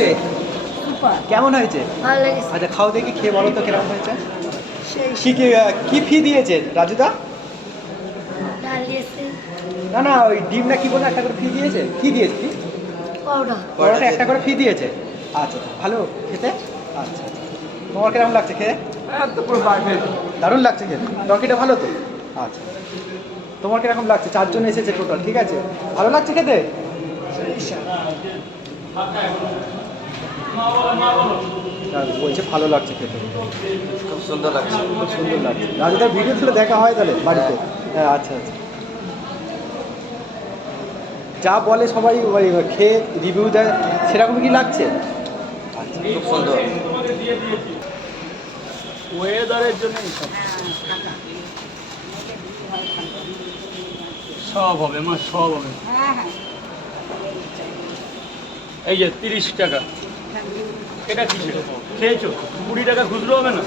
হয়েছে? কেমন হয়েছে? ভালো লেগেছে। আচ্ছা খাও দেখি, খেয়ে বলো তো কিরকম হয়েছে। সেই কি ফি দিয়েছে রাজুদা? ডাল দিয়েছে, না না, ওই ডিম না কি বলে একটা করে ফি দিয়েছে? কি দিয়েছে কি? পাউডার। পরোটা একটা করে ফি দিয়েছে। আচ্ছা ভালো খেতে। আচ্ছা আচ্ছা, তোমার কিরকম লাগছে খেয়ে? দারুণ লাগছে খেতে, টর্কিটা ভালো তো। আচ্ছা, তোমার কিরকম লাগছে? 4 জন এসেছে টোটাল, ঠিক আছে, ভালো লাগছে খেতে? বলছে ভালো লাগছে খেতে, খুব সুন্দর লাগছে। খুব সুন্দর লাগছে। রাজুদার ভিডিও তুলে দেখা হয় তাহলে বাড়িতে? হ্যাঁ আচ্ছা আচ্ছা, যা বলে সবাই ওই খেয়ে রিভিউ দেয় সেরকম কি লাগছে? আচ্ছা খুব সুন্দর। ওয়েদারের জন্য সব হবে মা, সব হবে। এই যে 30 টাকা, এটা কি খেয়েছো? 20 টাকা খুচরো হবে না?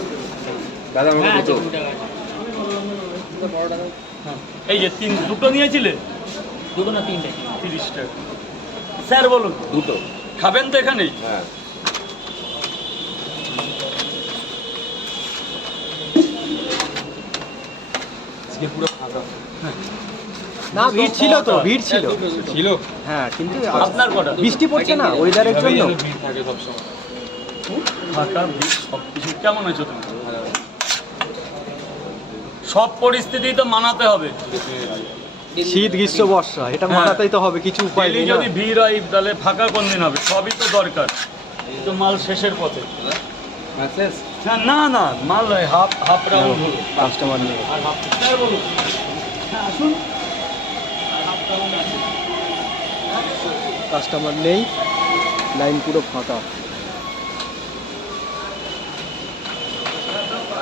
হ্যাঁ, আছে, 20 টাকা আছে। হ্যাঁ, এই যে দুটো নিয়েছিলে? দুটো না তিনটে? 30 টাকা। স্যার বলুন, দুটো খাবেন তো এখানেই? হ্যাঁ। আজকে পুরো ফাঁকা। না ভিড় ছিল তো, ভিড় ছিল ছিল। হ্যাঁ, কিন্তু আপনার কটা? বৃষ্টি পড়ছে না ওয়েদারের জন্য। ভিড় থাকে সবসময়। ফাঁকা ভিড় সব কিছু। কেমন আছো তুমি? সব পরিস্থিতি তো মানাতে হবে। শীত গ্রীষ্ম বর্ষা এটা হ্যাঁ। মানাতেই তো হবে, কিছু উপায় ডেলি নেই না। যদি ভিড় হয় তাহলে ফাঁকা কোন দিন হবে? সবই তো দরকার। এই তো মাল শেষের পথে। মেসেজ হ্যাঁ, না না, মাল হাফ রাউন্ড হলো। কাস্টমার নেই, আর হাফ স্যার বলুন। হ্যাঁ আসুন। হাফ রাউন্ড আছে। কাস্টমার নেই, লাইন পুরো ফাঁকা।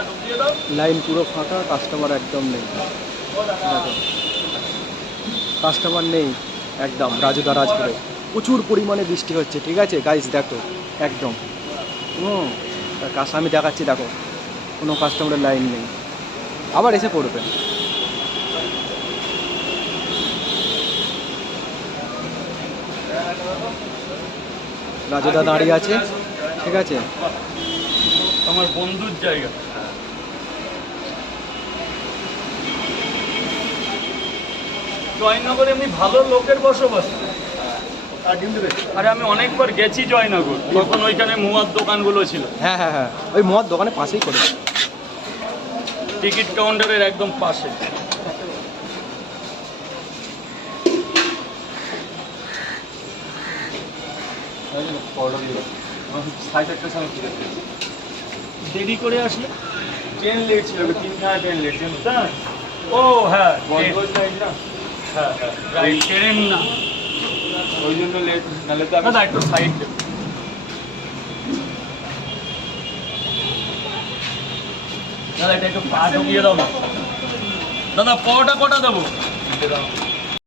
ঢুকিয়ে দাও। লাইন পুরো ফাঁকা, কাস্টমার একদম নেই। দেখো, কাস্টমার নেই একদম রাজুদা রাজপুরে। প্রচুর পরিমাণে বৃষ্টি হচ্ছে, ঠিক আছে গাইস, দেখো একদম। আমি দেখাচ্ছি, দেখো কোনো কাস্টমারের লাইন নেই, আবার এসে পড়বে। রাজুদা দাঁড়িয়ে আছে, ঠিক আছে। আমার বন্ধুর জায়গা। জয়নগরে এমনি ভালো লোকের বসবাস। আরে আমি অনেকবার গেছি জয়নগর, তখন ওইখানে মুয়ার দোকানগুলো ছিল। হ্যাঁ হ্যাঁ হ্যাঁ, ওই মদ দোকানের পাশেই করে। টিকিট কাউন্টারের একদম পাশে। দেরি করে আসলে ট্রেন লেট ছিল, 3 ট্রেন লেট ছিল। ও হ্যাঁ, হ্যাঁ হ্যাঁ রাইট, ট্রেন না ওই জন্য লেট, নাহলে তো দাদা একটু সাইড দেব। দাদা এটা একটু পা ঢুকিয়ে দাও না। দাদা পরোটা কটা দেবো?